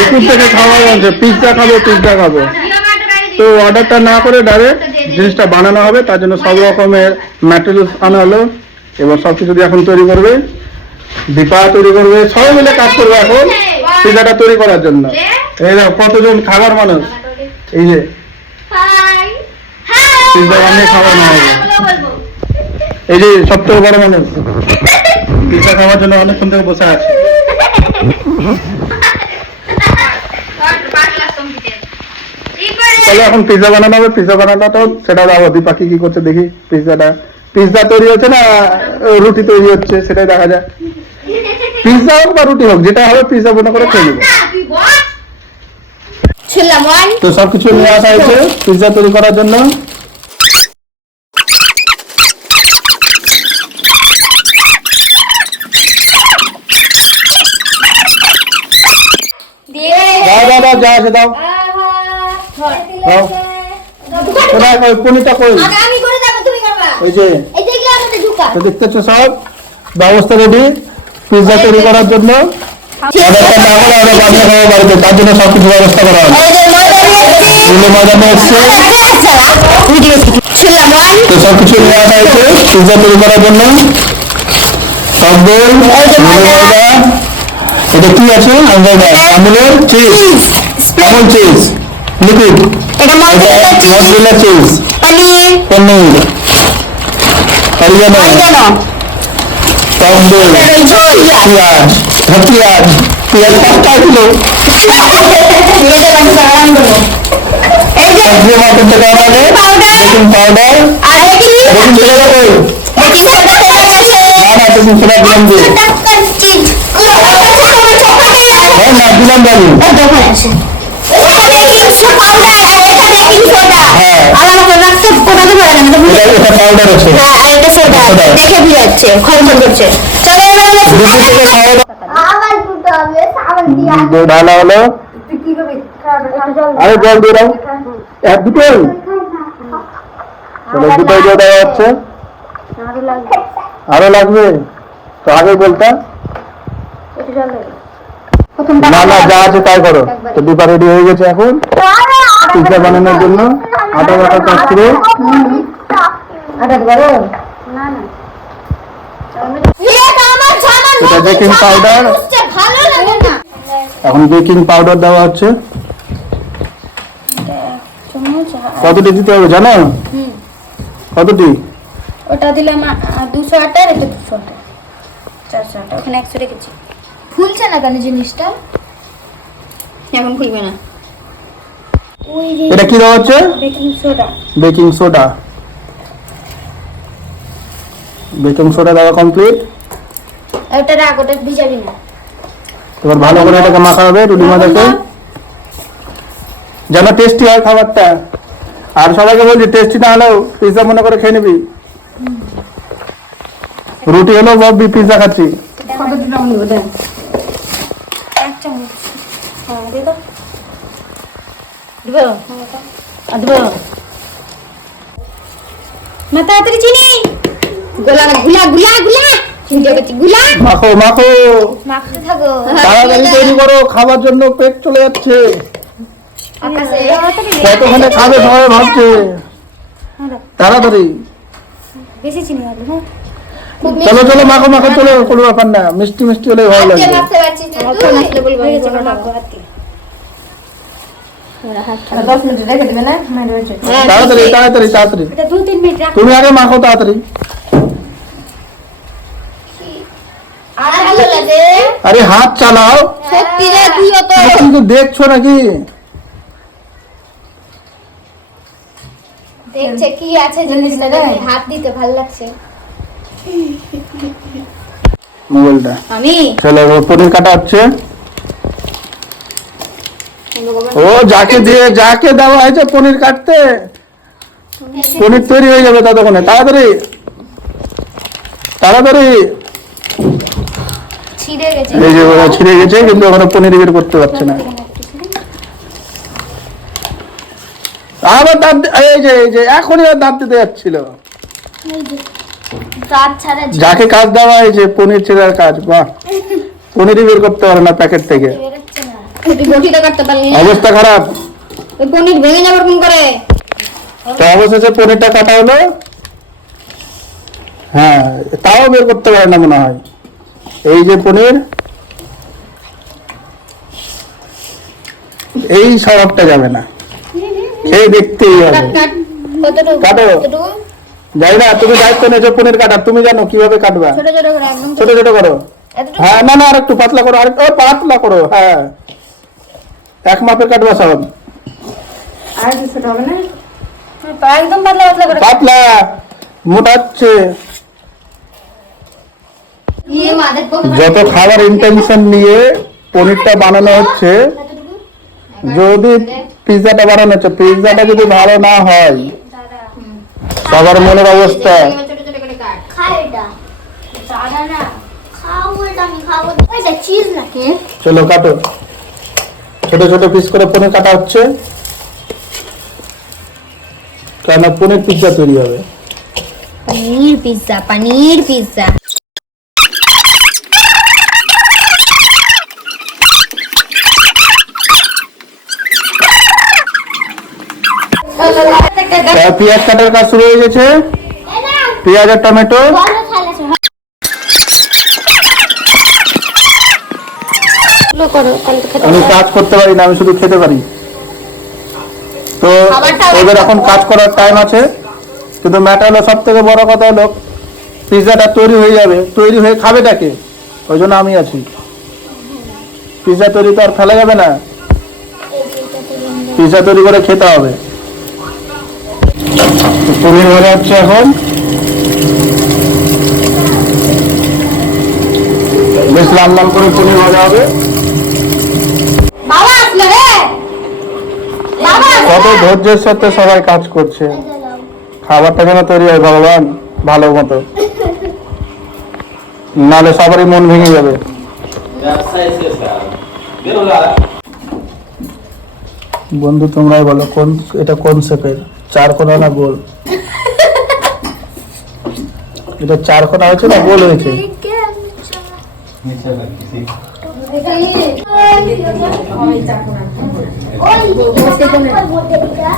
দুপুর থেকে খাওয়া যাচ্ছে, পিৎজা খাবো। তো অর্ডারটা না করে ডাইরেক্ট জিনিসটা বানানো হবে, তার জন্য সব রকমের ম্যাটেরিয়ালস আনা হলো। এবার সবকিছু দিয়ে এখন তৈরি করবে, দীপা তৈরি করবে, সবাই মিলে কাজ করবে এখন পিৎজাটা তৈরি করার জন্য। এই দেখো কতজন খাবার মানুষ, এই যে পিৎজা বানিয়ে খাওয়ানো হবে। এই যে সবথেকে বড় মানুষ পিৎজা খাওয়ার জন্য অনেকক্ষণ থেকে বসে আছে। তাহলে এখন পিৎজা বানানো হবে, পিৎজা বানানোটাও সেটা যাবো। দীপা কি করছে দেখি। পিৎজা তৈরি হচ্ছে না রুটি তৈরি হচ্ছে সেটাই দেখা যায়। পিৎজা হোক বা রুটি হোক, যেটা হবে পিৎজা মনে করে খেয়ে নেবো। তো সবকিছু নিয়ে আসা হয়েছে পিৎজা তৈরি করার জন্য। যা আছে দাও, পনিরটা কই? এই যে দেখতেছ সব ব্যবস্থা রেডি পিৎজা তৈরি করার জন্য। বাড়িতে তার জন্য সবকিছু ব্যবস্থা করা হবে। ময়দানে এসছে তো সবকিছু নিয়ে আসা হয়েছে পিৎজা তৈরি করার জন্য। এটা কি আছে? আমুলের cheese, Amul cheese liquid, mozzarella cheese, paneer, oregano, টক দই, পেঁয়াজ 5 কিলো, বেকিং পাউডার, দিলাম বাবু। পাউডার আছে, ঢালা হলো। আরে জল দিয়ে দাও, দুটোই দুটোই দিয়ে দেওয়া হচ্ছে। আরো লাগবে তো আগে বলতাম। না না যা আছে তাই করো। তো দীপা রেডি হয়ে গেছে এখন পিৎজা বানানোর জন্য। আটা বাটা কাজ করে এটা বেকিং পাউডার, এখন বেকিং পাউডার দেওয়া হচ্ছে। কতটি দিতে হবে জানো? কতটি? ওটা দিলাম 200 আটা, এটা 200 আটা, 400 আটা, ওখানে 100 রেখেছি। ফুলছে না কেন জিনিসটা? এখন খুলবে না। এটা কি দেওয়া হচ্ছে? Baking soda. Baking soda, baking soda দেওয়া কমপ্লিট। এটা রাখ, ওটা ভিজাবি না। এবার ভালো করে এটাকে মাখা হবে রুটি মাখাতে, যেন টেস্টি হয় খাবারটা। আর সবাইকে বলছি টেস্টি না হলেও পিৎজা মনে করে খেয়ে নিবি। রুটি হলেও ভাববি পিৎজা খাচ্ছি। এক চামচ দিয়ে দাও। না তাড়াতাড়ি চিনি গুলা মাখো মাখো, মাখতে থাকো, তাড়াতাড়ি তৈরি করো, খাবার জন্য পেট চলে যাচ্ছে। কতক্ষণে খাবে সবাই ভাবছে, তাড়াতাড়ি। বেশি চিনি হবে। চলো চলো মাখো মাখো, চলো, কোনো ব্যাপার না, মিষ্টি মিষ্টি হলে ভালো লাগবে। তাড়াতাড়ি তাড়াতাড়ি তাড়াতাড়ি, তুমি আগে মাখো তাড়াতাড়ি। আরে হাত চালাও, কিন্তু দেখছো নাকি? দেখছে কি আছে জিনিসটা, হাত দিতে ভালো লাগছে। মোবাইলটা আমি চলো পনির কাটা হচ্ছে। ও যাকে দিয়ে যাকে দেওয়া হয়েছে পনির কাটতে, পনির তৈরি হয়ে যাবে ততক্ষণে। তাড়াতাড়ি তাড়াতাড়ি। এই যে ওরা ছিঁড়ে গেছে, কিন্তু ওখানে পনির বের করতে পারছে না। আবার দাঁত, এই যে এখনই দাঁত দিতে যাচ্ছিল। যাকে কাজ দেওয়া হয়েছে পনির ছেড়ার কাজ, বাহ, পনিরই বের করতে পারে না প্যাকেট থেকে। তুই বটিটা কাটতে পারলি না। অবস্থা খারাপ। ওই পনির ভেঙে যাবার কোন করে। তো অবশেষে পনিরটা কাটা হলো। হ্যাঁ, তাও বের করতে পারে না মনে হয়। এই যে পনির, এই স্বভাবটা যাবে না, খেয়ে দেখতেই হবে। কাট কাট কতটুকু কাটো। কতটুকু যাই না, তুমি দায়িত্ব নিয়েছো পনির কাটার, তুমি জানো কিভাবে কাটবা। ছোট ছোট করে একদম ছোট ছোট করো। এতটুকু। হ্যাঁ, না না, আর একটু পাতলা করো, আর একটু পাতলা করো। হ্যাঁ, এক মাপের কাটবা সব। আর কি ছোট হবে না? একদম পাতলা পাতলা করে। পাতলা, মোটা হচ্ছে। ইয়ে মা দেখো। যত খাবার ইন্টেনশন নিয়ে পনিরটা বানানো হচ্ছে, যদি পিৎজাটা বানানো হচ্ছে, পিৎজাটা যদি ভালো না হয়, সবার মনের অবস্থা। ছোট ছোট করে কাট। খাই এটা দাদা না খাও এটা আমি খাবো এটা চিজ নাকি চলো কাটো। ছোট ছোট পিস করে পনির কাটা হচ্ছে, কেন পনির পিৎজা তৈরি হবে। পনির পিৎজা, পনির পিৎজা। পেঁয়াজ কাটার কাজ শুরু হয়ে গেছে। পেঁয়াজ আর টমেটো। বড় খালা সব করো তাহলে তো খেতে আমি পারবে। কাজ করতে পারি না, আমি শুধু খেতে পারি। তো খাবারটাও ওদের একটা এখন কাজ করার টাইম আছে, কিন্তু ম্যাটার হলো, সব থেকে বড় কথা হলো পিৎজাটা তৈরি হয়ে যাবে, তৈরি হয়ে খাবেটাকে, ওই জন্য আমি আছি। পিৎজা তৈরি তো আর ফেলা যাবে না, পিৎজা তৈরি করে খেতে হবে। তো পনির ভাজা হচ্ছে এখন, বেশ লাল লাল করে পনির ভাজা হবে। বাবা আসলো রে। বাবা কত ধৈর্যের সাথে সবাই কাজ করছে, খাবারটা যেন তৈরি হয় ভগবান ভালো মতো, নাহলে সবারই মন ভেঙে যাবে। বন্ধু তোমরাই বলো, কোন এটা কোন শেপের, চার কোণা না গোল? এটা চার কোণা হয়েছে না গোল হয়েছে?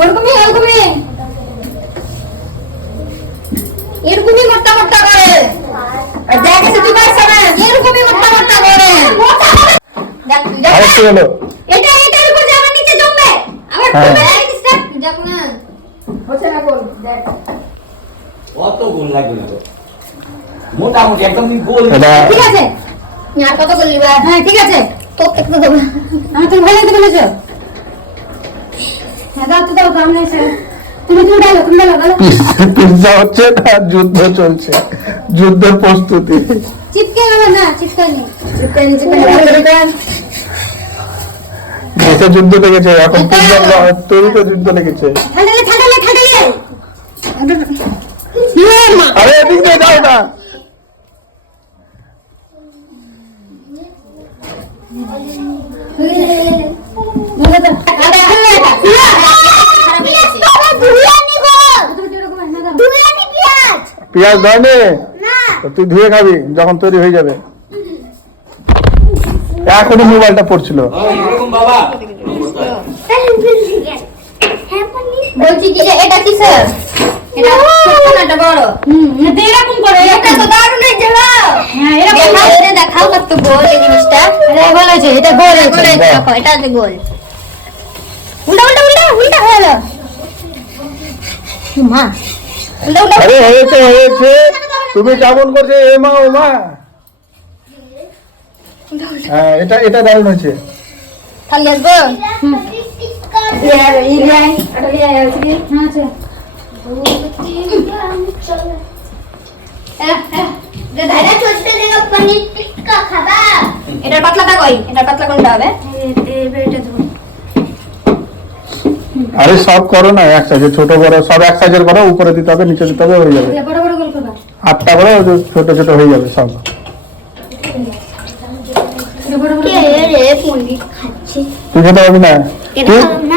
ওরকমই ওরকমই এরকমই মোটা মোটা করে। আর দেখ তুই পারছ না, এরকমই মোটা মোটা করে। দেখ দেখ আর কি হলো? এটা এটার উপর যাবে, নিচে জমবে আবার হ্যাঁ। জমবে আর কিছু দেখ না হচ্ছে না গোল। দেখ অত গোল লাগবে না তো। মোটামুটি একদম গোল। এটা ঠিক আছে, আর কত করলি বা? হ্যাঁ ঠিক আছে, তো একটু দেবো। আমি তুমি ভালো দিতে বলেছো। হ্যাঁ দাও তো দাও, কাম নেই। তুমি তুমি ডালো, তুমি ডালো ডালো। পিৎজা হচ্ছে না, যুদ্ধ চলছে, যুদ্ধের প্রস্তুতি। চিপকে হবে না, চিপকানি চিপকানি চিপকানি। দেশে যুদ্ধ লেগেছে, এখন পিৎজা তৈরিতে যুদ্ধ লেগেছে। ঠান্ডালে ঠান্ডালে ঠান্ডালে। আরে এদিক দিয়ে যাও না। পেঁয়াজ ধরনে তুই ধুয়ে খাবি যখন তৈরি হয়ে যাবে। এখনই মোবাইলটা পড়ছিল। এরকম বাবা বলছি কি যে এটা কিসের? এটা ছোট না এটা বড়? এটা এরকম করে, এটা তো দারুণ হয়েছে গো। হ্যাঁ এরকম দেখাও, এটা দেখাও কত গোল এই জিনিসটা। এটা গোল আছে, এটা গোল আছে। দেখো এটা আছে গোল। উল্টা উল্টা উল্টা উল্টা হয়ে গেল। মা উল্টা উল্টা। আরে হয়েছে হয়েছে, তুমি কেমন করছে এ মা ও মা। হ্যাঁ এটা এটা দারুণ হয়েছে। খালি আসবো। এটার পাতলাটা কই? এটার পাতলা কোনটা হবে? আরে সব করো না এক সাইজে, ছোট বড় সব এক সাইজের করো, উপরে দিতে হবে নিচে দিতে হবে, হয়ে যাবে। বড় বড় গোল করবা। আটটা করে ছোট ছোট হয়ে যাবে সব। তুই খেতে পারবি না?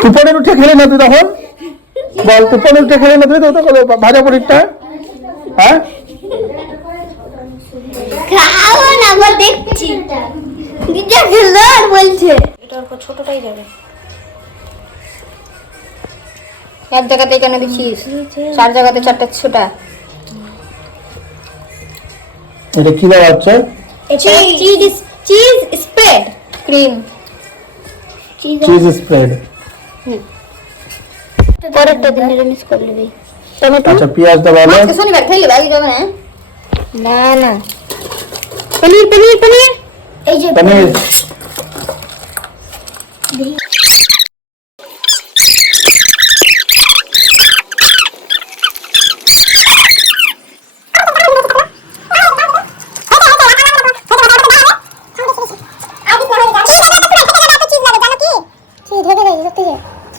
তুই পনির উঠে খেলে না তুই তখন? বল তুই পনির উঠে খেলে না তুই তো ভাজা পনিরটা? হ্যাঁ খাও না, দেখছি দিদা সুন্দর বলছে। তারপর ছোটটাই যাবে। এক জায়গাতে কেন দিচ্ছিস? 4 জায়গাতে 4টা ছোটা। এটা কি দেওয়া হচ্ছে? Cheese spread, cream cheese spread. পরেরটা দিন মিস করে নিবি। টমেটো। আচ্ছা পেঁয়াজ দেওয়া হলো। আজকে শনিবার খেলে বাকি যাবে না? না না। পনির পনির পনির। এই যে পনির।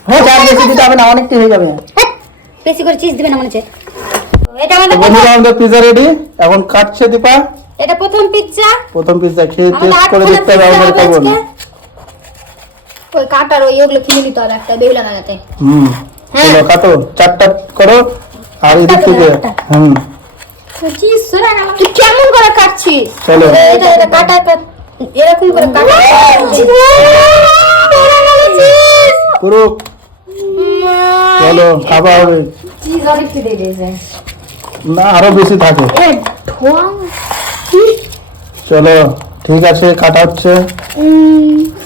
হ্যাঁ চার বেশি দিতে হবে না, অনেকটাই হয়ে যাবে। বেশি করে চিজ দিবে না মনে হচ্ছে। এটা আমাদের বন্ধুরা আমাদের পিৎজা রেডি, এখন কাটছে দীপা। এটা প্রথম পিৎজা। প্রথম পিৎজা খেয়ে টেস্ট করে দেখতে হবে আমাদের কেমন। ওই কাটার ওই ওগুলো কিনে নিতে হবে একটা বেহুলা লাগাতে। চলো কাটো, 4টা করো আর এদিক থেকে চিজ সরা না। তুই কেমন করে কাটছিস? চলো। এটা কাটা এরকম করে কাটা। পুরো চলো খাওয়া হবে চিজ অনেক দিয়ে দিয়েছে। না আরো বেশি থাকে। চলো ঠিক আছে, কাটা হচ্ছে।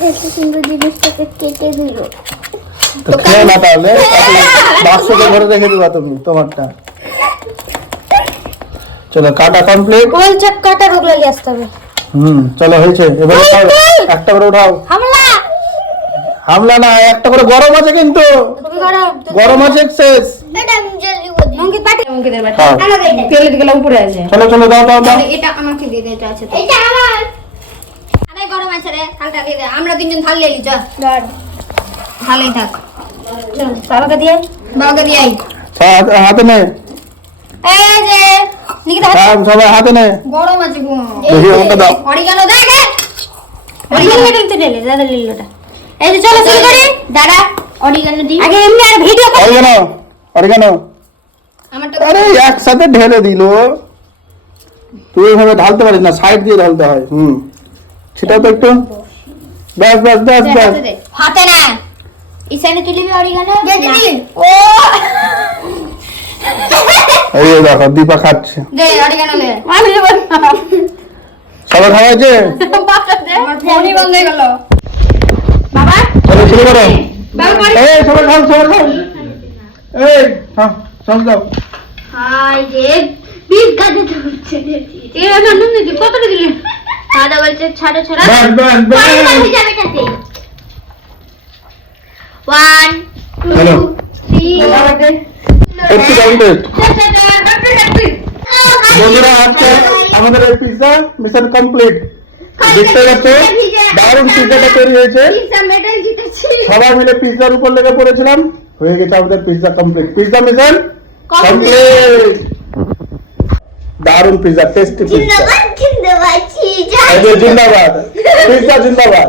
এত সুন্দর জিনিসটাকে কেটে দিল। তো খেয়ে না তাহলে বাক্সতে ভরে রেখে দিবা তুমি তোমারটা। চলো কাটা কমপ্লিট। গোল চাক কাটা রোগ লাগিয়ে আসতে হবে। চলো হয়েছে, এবার উঠাও, একটা করে উঠাও। হামলা হামলা না, একটা করে গরম আছে কিন্তু, তুমি গরম গরম আছে শেষ। এটা আমি জলদি করে দিই। মঙ্গি পাটি মঙ্গিদের বাটি হ্যাঁ। আমাকে তেল দিকে উপরে আছে। চলো চলো দাও দাও দাও। এটা আমাকে দিয়ে দে, এটা আছে তো। এটা আমার। আরে গরম আছে রে, হালকা দিয়ে দে। আমরা তিনজন থাল নিয়ে নি, চল ধর থালেই থাক। চল বাবাকে দিয়ে বাবাকে দিয়ে আই। হাতে নে, এই যে নিকিতা সবাই হাতে নে। গরম আছে গো। দেখি ওটা দাও। অরিগানো দেখ, অরিগানো তো ঢেলে দাদা লিলোটা। এই যে চলো শুরু করি। দাঁড়া অরিগানো দিই। আগে এমনি আর ভিডিও কর। Oregano oregano. আমারটা আরে একসাথে ঢেলে দিল। তুই এইভাবে ঢালতে পারিস না, সাইড দিয়ে ঢালতে হয়। সেটা তো একটু ব্যাস ব্যাস ব্যাস ব্যাস। হাতে না এই সাইডে তুলিবি অরিগানো। দিদি ও এই দেখো দীপা খাচ্ছে। দে অরিগানো দে। আমি দেব না। সবাই খাওয়াইছে? আমার ফোনই বন্ধ হয়ে গেল। বাবা চলো শুরু করো। বাবা পারি। এই সবাই খাও সবাই খাও। এই হ্যাঁ সব দাও। হাই রে বিগ গাজে ধরছে দেখি। এই আমার নুন দিদি কতটা দিলি? দাদা বলছে ছাড়ো ছাড়ো। ব্যাস ব্যাস ব্যাস। হয়ে যাবে এটাতে। 1 চলো 2 3 একটু কমপ্লিট। বন্ধুরা আজকে আমাদের এই পিৎজা মিশন কমপ্লিট। দেখতে পাচ্ছ দারুণ পিৎজাটা তৈরি হয়েছে। পিজ্জা মেডেল জিতেছি। সবাই মিলে পিৎজার উপর লেগে পড়েছিলাম, হয়ে গেছে আমাদের pizza complete. Pizza mission complete. দারুণ পিৎজা, টেস্টি পিৎজা। জিন্দাবাদ জিন্দাবাদ জিন্দাবাদ পিৎজা জিন্দাবাদ।